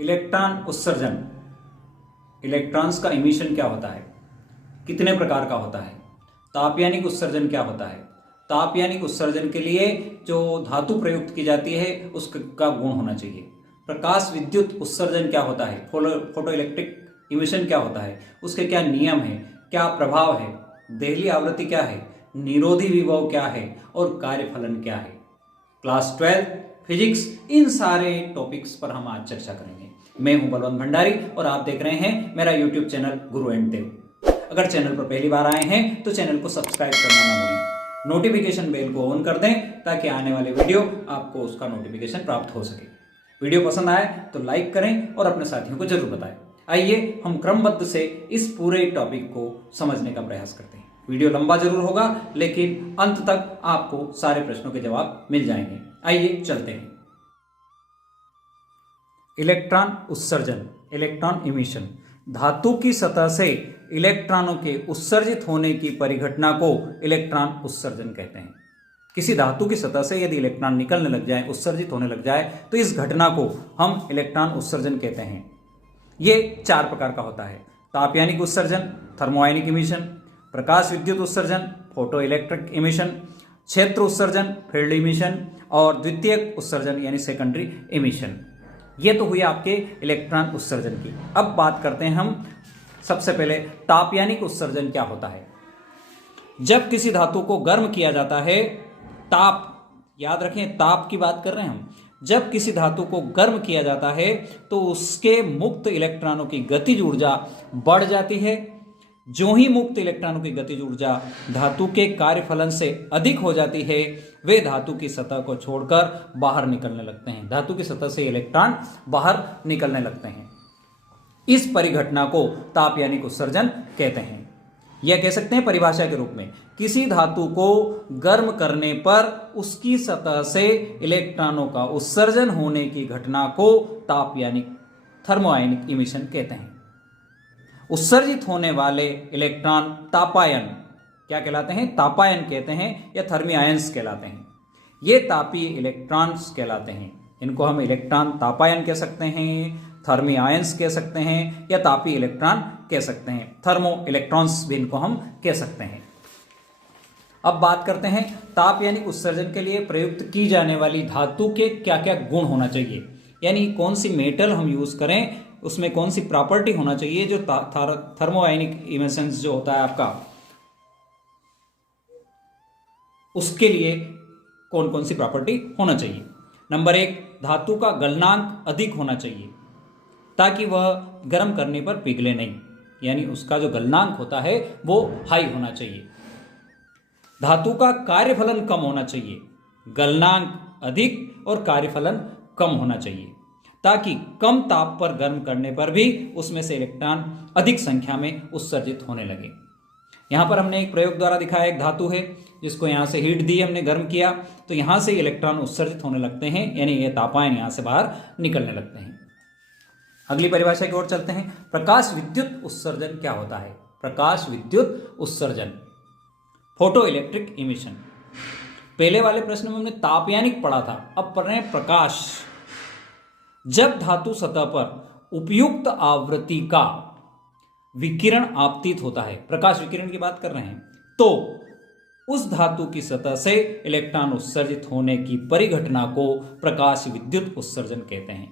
Electron उत्सर्जन, electrons का emission क्या होता है, कितने प्रकार का होता है। तापयानिक उत्सर्जन क्या होता है। तापयानिक उत्सर्जन के लिए जो धातु प्रयुक्त की जाती है उसका गुण होना चाहिए। प्रकाश विद्युत उत्सर्जन क्या होता है, फोटो इलेक्ट्रिक इमिशन क्या होता है, उसके क्या नियम है, क्या प्रभाव है, देहली आवृत्ति क्या है, निरोधी विभव क्या है और कार्यफलन क्या है। क्लास 12 फिजिक्स, इन सारे टॉपिक्स पर हम आज चर्चा करेंगे। मैं हूं बलवंत भंडारी और आप देख रहे हैं मेरा यूट्यूब चैनल गुरु एंड देव। अगर चैनल पर पहली बार आए हैं तो चैनल को सब्सक्राइब करना ना भूलें, नोटिफिकेशन बेल को ऑन कर दें ताकि आने वाले वीडियो आपको उसका नोटिफिकेशन प्राप्त हो सके। वीडियो पसंद आए तो लाइक करें और अपने साथियों को जरूर बताएं। आइए हम क्रमबद्ध से इस पूरे टॉपिक को समझने का प्रयास करते हैं। वीडियो लंबा जरूर होगा लेकिन अंत तक आपको सारे प्रश्नों के जवाब मिल जाएंगे। आइए चलते हैं। इलेक्ट्रॉन उत्सर्जन, इलेक्ट्रॉन इमिशन, धातु की सतह से इलेक्ट्रॉनों के उत्सर्जित होने की परिघटना को इलेक्ट्रॉन उत्सर्जन कहते हैं। किसी धातु की सतह से यदि इलेक्ट्रॉन निकलने लग जाए, उत्सर्जित होने लग जाए, तो इस घटना को हम इलेक्ट्रॉन उत्सर्जन कहते हैं। ये 4 प्रकार का होता है। तापयानिक उत्सर्जन, थर्मोआयनिक इमिशन, प्रकाश विद्युत उत्सर्जन, फोटो इलेक्ट्रिक इमिशन, क्षेत्र उत्सर्जन, फील्ड इमिशन और द्वितीयक उत्सर्जन यानी सेकेंडरी इमिशन। ये तो हुई आपके इलेक्ट्रॉन उत्सर्जन की। अब बात करते हैं हम सबसे पहले तापयानिक उत्सर्जन क्या होता है। जब किसी धातु को गर्म किया जाता है, ताप, याद रखें ताप की बात कर रहे हैं हम। जब किसी धातु को गर्म किया जाता है तो उसके मुक्त इलेक्ट्रॉनों की गतिज ऊर्जा बढ़ जाती है। जो ही मुक्त इलेक्ट्रॉनों की गतिज ऊर्जा धातु के कार्यफलन से अधिक हो जाती है, वे धातु की सतह को छोड़कर बाहर निकलने लगते हैं। धातु की सतह से इलेक्ट्रॉन बाहर निकलने लगते हैं। इस परिघटना को तापयानिक उत्सर्जन कहते हैं। यह कह सकते हैं परिभाषा के रूप में, किसी धातु को गर्म करने पर उसकी सतह से इलेक्ट्रॉनों का उत्सर्जन होने की घटना को तापयानिक, थर्मोआयनिक इमिशन कहते हैं। उत्सर्जित होने वाले इलेक्ट्रॉन तापायन क्या कहलाते हैं, तापायन कहते हैं या थर्मी आयंस कहलाते हैं। ये तापीय इलेक्ट्रॉन्स कहलाते हैं। इनको हम इलेक्ट्रॉन तापायन कह सकते हैं, थर्मी आयंस कह सकते हैं या तापीय इलेक्ट्रॉन कह सकते हैं। थर्मो इलेक्ट्रॉन्स भी इनको हम कह सकते हैं। अब बात करते हैं तापयानिक उत्सर्जन के लिए प्रयुक्त की जाने वाली धातु के क्या क्या गुण होना चाहिए, यानी कौन सी मेटल हम यूज करें, उसमें कौन सी प्रॉपर्टी होना चाहिए जो थर्मोआयनिक इमिशंस जो होता है आपका, उसके लिए कौन कौन सी प्रॉपर्टी होना चाहिए। नंबर 1, धातु का गलनांक अधिक होना चाहिए ताकि वह गर्म करने पर पिघले नहीं, यानी उसका जो गलनांक होता है वो हाई होना चाहिए। धातु का कार्यफलन कम होना चाहिए, गलनांक अधिक और कार्यफलन कम होना चाहिए ताकि कम ताप पर गर्म करने पर भी उसमें से इलेक्ट्रॉन अधिक संख्या में उत्सर्जित होने लगे। यहाँ पर हमने एक प्रयोग द्वारा दिखाया, एक धातु है जिसको यहाँ से हीट दी, हमने गर्म किया तो यहाँ से इलेक्ट्रॉन उत्सर्जित होने लगते हैं, यानी ये तापायन यहाँ से बाहर निकलने लगते हैं। अगली परिभाषा की ओर चलते हैं। प्रकाश विद्युत उत्सर्जन क्या होता है। प्रकाश विद्युत उत्सर्जन, फोटो इलेक्ट्रिक इमिशन। पहले वाले प्रश्न में हमने तापयानिक पढ़ा था, अब पढ़ रहे हैं प्रकाश। जब धातु सतह पर उपयुक्त आवृत्ति का विकिरण आपतित होता है, प्रकाश विकिरण की बात कर रहे हैं, तो उस धातु की सतह से इलेक्ट्रॉन उत्सर्जित होने की परिघटना को प्रकाश विद्युत उत्सर्जन कहते हैं।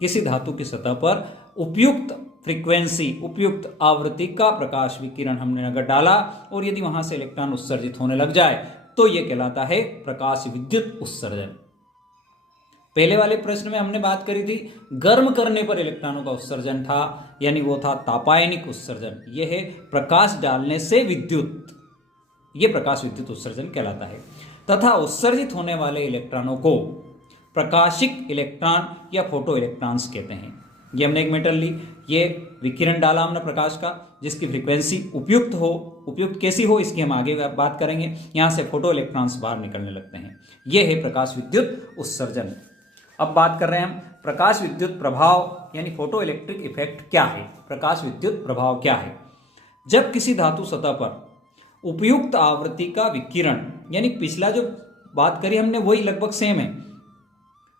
किसी धातु की सतह पर उपयुक्त फ्रीक्वेंसी, उपयुक्त आवृत्ति का प्रकाश विकिरण हमने अगर डाला और यदि वहां से इलेक्ट्रॉन उत्सर्जित होने लग जाए तो यह कहलाता है प्रकाश विद्युत उत्सर्जन। पहले वाले प्रश्न में हमने बात करी थी गर्म करने पर इलेक्ट्रॉनों का उत्सर्जन था, यानी वो था तापायनिक उत्सर्जन। यह है प्रकाश डालने से विद्युत, यह प्रकाश विद्युत उत्सर्जन कहलाता है। तथा उत्सर्जित होने वाले इलेक्ट्रॉनों को प्रकाशिक इलेक्ट्रॉन या फोटो इलेक्ट्रॉन्स कहते हैं। ये हमने एक मेटल ली, ये विकिरण डाला हमने प्रकाश का जिसकी फ्रीक्वेंसी उपयुक्त हो, उपयुक्त कैसी हो इसकी हम आगे बात करेंगे। यहाँ से फोटो इलेक्ट्रॉन्स बाहर निकलने लगते हैं। यह है प्रकाश विद्युत उत्सर्जन। अब बात कर रहे हैं हम प्रकाश विद्युत प्रभाव यानी फोटो इलेक्ट्रिक इफेक्ट क्या है। प्रकाश विद्युत प्रभाव क्या है। जब किसी धातु सतह पर उपयुक्त आवृत्ति का विकिरण, यानी पिछला जो बात करी हमने वही लगभग सेम है,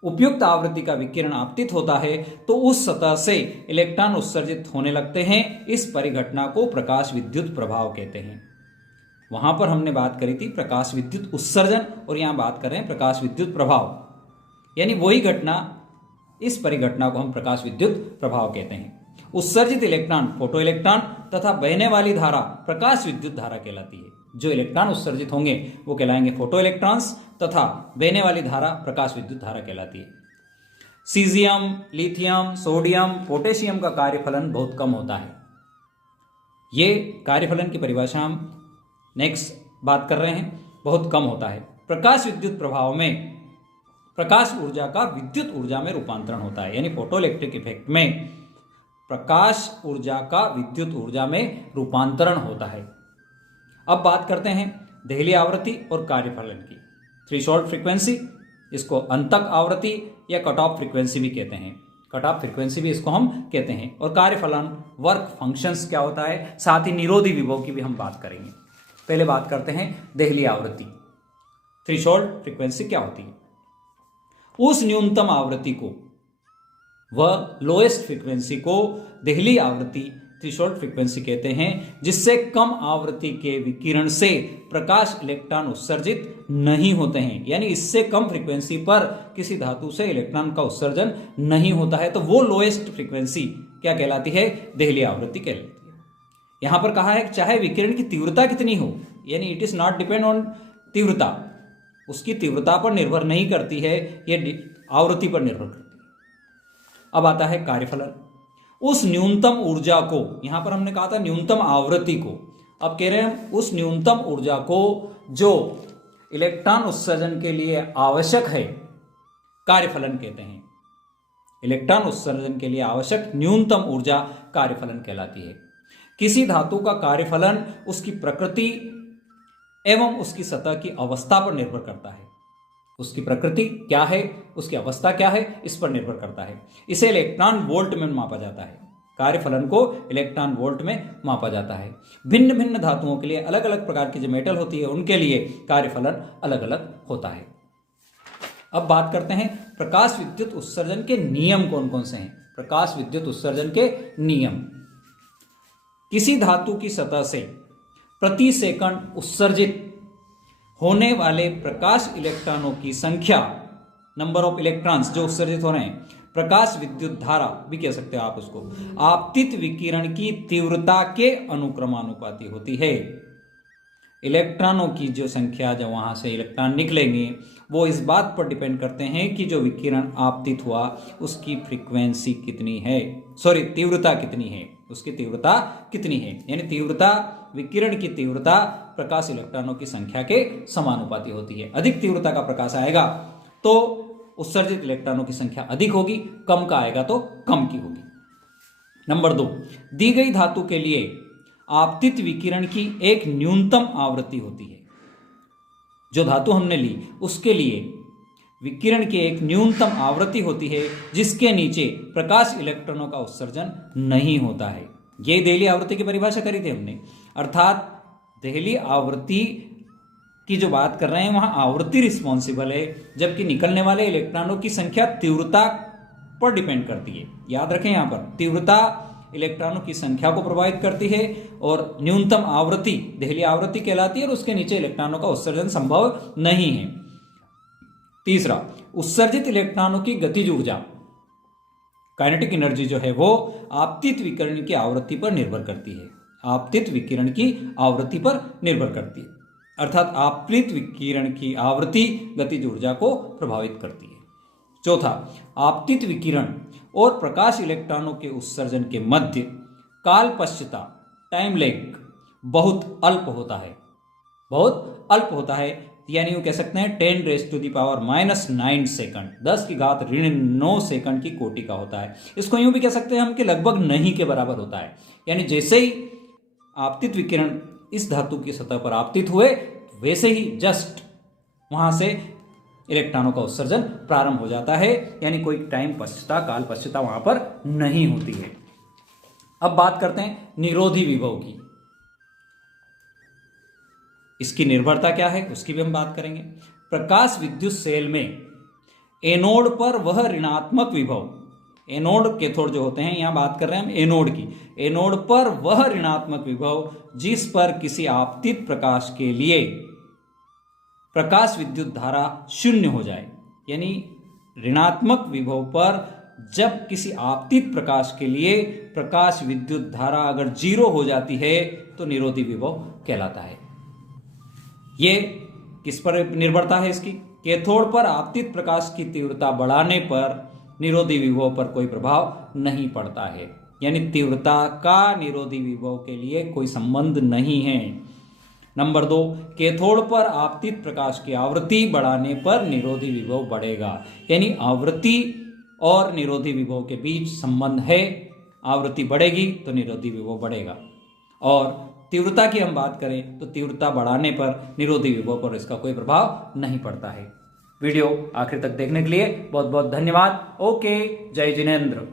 उपयुक्त आवृत्ति का विकिरण आपतित होता है तो उस सतह से इलेक्ट्रॉन उत्सर्जित होने लगते हैं। इस परिघटना को प्रकाश विद्युत प्रभाव कहते हैं। वहां पर हमने बात करी थी प्रकाश विद्युत उत्सर्जन और यहां बात कर रहे हैं प्रकाश विद्युत प्रभाव, यानी वही घटना, इस परिघटना को हम प्रकाश विद्युत प्रभाव कहते हैं। उत्सर्जित इलेक्ट्रॉन फोटो इलेक्ट्रॉन तथा बहने वाली धारा प्रकाश विद्युत धारा कहलाती है। जो इलेक्ट्रॉन उत्सर्जित होंगे वो कहलाएंगे फोटो इलेक्ट्रॉन्स तथा बहने वाली धारा प्रकाश विद्युत धारा कहलाती है। सीजियम, लिथियम, सोडियम, पोटेशियम का कार्यफलन बहुत कम होता है। ये कार्यफलन की परिभाषा हम नेक्स्ट बात कर रहे हैं, बहुत कम होता है। प्रकाश विद्युत प्रभाव में प्रकाश ऊर्जा का विद्युत ऊर्जा में रूपांतरण होता है, यानी फोटो इलेक्ट्रिक इफेक्ट में प्रकाश ऊर्जा का विद्युत ऊर्जा में रूपांतरण होता है। अब बात करते हैं देहली आवृत्ति और कार्यफलन की। थ्रेशोल्ड फ्रीक्वेंसी, इसको अंतक आवृत्ति या कट ऑफ फ्रीक्वेंसी भी कहते हैं, कट ऑफ फ्रीक्वेंसी भी इसको हम कहते हैं। और कार्यफलन वर्क फंक्शंस क्या होता है, साथ ही निरोधी विभव की भी हम बात करेंगे। पहले बात करते हैं देहली आवृत्ति। थ्रेशोल्ड फ्रीक्वेंसी क्या होती है? उस न्यूनतम आवृत्ति को, वह लोएस्ट फ्रीक्वेंसी को देहली आवृत्ति थ्रेशोल्ड फ्रीक्वेंसी कहते हैं, जिससे कम आवृत्ति के विकिरण से प्रकाश इलेक्ट्रॉन उत्सर्जित नहीं होते हैं। यानी इससे कम फ्रीक्वेंसी पर किसी धातु से इलेक्ट्रॉन का उत्सर्जन नहीं होता है, तो वो लोएस्ट फ्रीक्वेंसी क्या कहलाती है? देहली आवृत्ति कहलाती है। यहां पर कहा है चाहे विकिरण की तीव्रता कितनी हो, यानी it is not depend on तीव्रता, उसकी तीव्रता पर निर्भर नहीं करती है, यह आवृत्ति पर निर्भर करती है। अब आता है कार्यफलन। उस न्यूनतम ऊर्जा को, यहां पर हमने कहा था न्यूनतम आवृत्ति को, अब कह रहे हैं उस न्यूनतम ऊर्जा को जो इलेक्ट्रॉन उत्सर्जन के लिए आवश्यक है, कार्यफलन कहते हैं। इलेक्ट्रॉन उत्सर्जन के लिए आवश्यक न्यूनतम ऊर्जा कार्यफलन कहलाती है। किसी धातु का कार्यफलन उसकी प्रकृति एवं उसकी सतह की अवस्था पर निर्भर करता है। उसकी प्रकृति क्या है, उसकी अवस्था क्या है, इस पर निर्भर करता है। इसे इलेक्ट्रॉन वोल्ट में मापा जाता है। कार्यफलन को इलेक्ट्रॉन वोल्ट में मापा जाता है। भिन्न भिन्न धातुओं के लिए अलग अलग प्रकार की जो मेटल होती है उनके लिए कार्यफलन अलग अलग होता है। अब बात करते हैं प्रकाश विद्युत उत्सर्जन के नियम कौन कौन से हैं। प्रकाश विद्युत उत्सर्जन के नियम। किसी धातु की सतह से प्रति सेकंड उत्सर्जित होने वाले प्रकाश इलेक्ट्रॉनों की संख्या, नंबर ऑफ इलेक्ट्रॉन्स जो उत्सर्जित हो रहे हैं, प्रकाश विद्युत धारा भी कह सकते हो आप उसको, आपतित विकिरण की तीव्रता के अनुक्रमानुपाती होती है। इलेक्ट्रॉनों की जो संख्या, जब वहां से इलेक्ट्रॉन निकलेंगे, वो इस बात पर डिपेंड करते हैं कि जो विकिरण आपतित हुआ उसकी फ्रीक्वेंसी कितनी है, सॉरी तीव्रता कितनी है, उसकी तीव्रता कितनी है। यानी तीव्रता, विकिरण की तीव्रता प्रकाश इलेक्ट्रॉनों की संख्या के समानुपाती होती है। अधिक तीव्रता का प्रकाश आएगा तो उत्सर्जित इलेक्ट्रॉनों की संख्या अधिक होगी, कम का आएगा तो कम की होगी। नंबर 2, दी गई धातु के लिए आपतित विकिरण की एक न्यूनतम आवृत्ति होती है। जो धातु हमने ली उसके लिए विकिरण की एक न्यूनतम आवृत्ति होती है जिसके नीचे प्रकाश इलेक्ट्रॉनों का उत्सर्जन नहीं होता है। ये देहली आवृत्ति की परिभाषा करी थी हमने। अर्थात देहली आवृत्ति की जो बात कर रहे हैं वहां आवृत्ति रिस्पॉन्सिबल है, जबकि निकलने वाले इलेक्ट्रॉनों की संख्या तीव्रता पर डिपेंड करती है। याद रखें, यहां पर तीव्रता इलेक्ट्रॉनों की संख्या को प्रभावित करती है और न्यूनतम आवृत्ति देहली आवृत्ति कहलाती है और उसके नीचे इलेक्ट्रॉनों का उत्सर्जन संभव नहीं है। तीसरा, उत्सर्जित इलेक्ट्रॉनों की गतिज ऊर्जा, काइनेटिक एनर्जी जो है वो आपतित विकिरण की आवृत्ति पर निर्भर करती है। आपतित विकिरण की आवृत्ति पर निर्भर करती है, अर्थात आपतित विकिरण की आवृत्ति गतिज ऊर्जा को प्रभावित करती है। चौथा, आपतित विकिरण और प्रकाश इलेक्ट्रॉनों के उत्सर्जन के मध्य कालपश्यता, टाइम लैग बहुत अल्प होता है, बहुत अल्प होता है। यानी वो कह सकते हैं 10⁻⁻⁹ सेकंड, 10⁻⁹ सेकंड की कोटि का होता है। इसको यूं भी कह सकते हैं हम कि लगभग नहीं के बराबर होता है। यानी जैसे ही आपतित विकिरण इस धातु की सतह पर आपतित हुए, वैसे ही जस्ट वहां से इलेक्ट्रॉनों का उत्सर्जन प्रारंभ हो जाता है। यानी कोई टाइम पश्चिता, काल पश्चिता वहां पर नहीं होती है। अब बात करते हैं निरोधी विभव की। इसकी निर्भरता क्या है उसकी भी हम बात करेंगे। प्रकाश विद्युत सेल में एनोड पर वह ऋणात्मक विभव, एनोड कैथोड जो होते हैं, यहां बात कर रहे हैं हम एनोड की, एनोड पर वह ऋणात्मक विभव जिस पर किसी आपतित प्रकाश के लिए प्रकाश विद्युत धारा शून्य हो जाए। यानी ऋणात्मक विभव पर जब किसी आपतित प्रकाश के लिए प्रकाश विद्युत धारा अगर जीरो हो जाती है तो निरोधी विभव कहलाता है। ये किस पर निर्भरता है इसकी? कैथोड पर आपतित प्रकाश की तीव्रता बढ़ाने पर निरोधी विभव पर कोई प्रभाव नहीं पड़ता है। यानी तीव्रता का निरोधी विभव के लिए कोई संबंध नहीं है। नंबर 2, कैथोड पर आपतित प्रकाश की आवृत्ति बढ़ाने पर निरोधी विभव बढ़ेगा। यानी आवृत्ति और निरोधी विभव के बीच संबंध है, आवृत्ति बढ़ेगी तो निरोधी विभव बढ़ेगा। और तीव्रता की हम बात करें तो तीव्रता बढ़ाने पर निरोधी विभव पर इसका कोई प्रभाव नहीं पड़ता है। वीडियो आखिर तक देखने के लिए बहुत बहुत धन्यवाद। ओके, जय जिनेंद्र।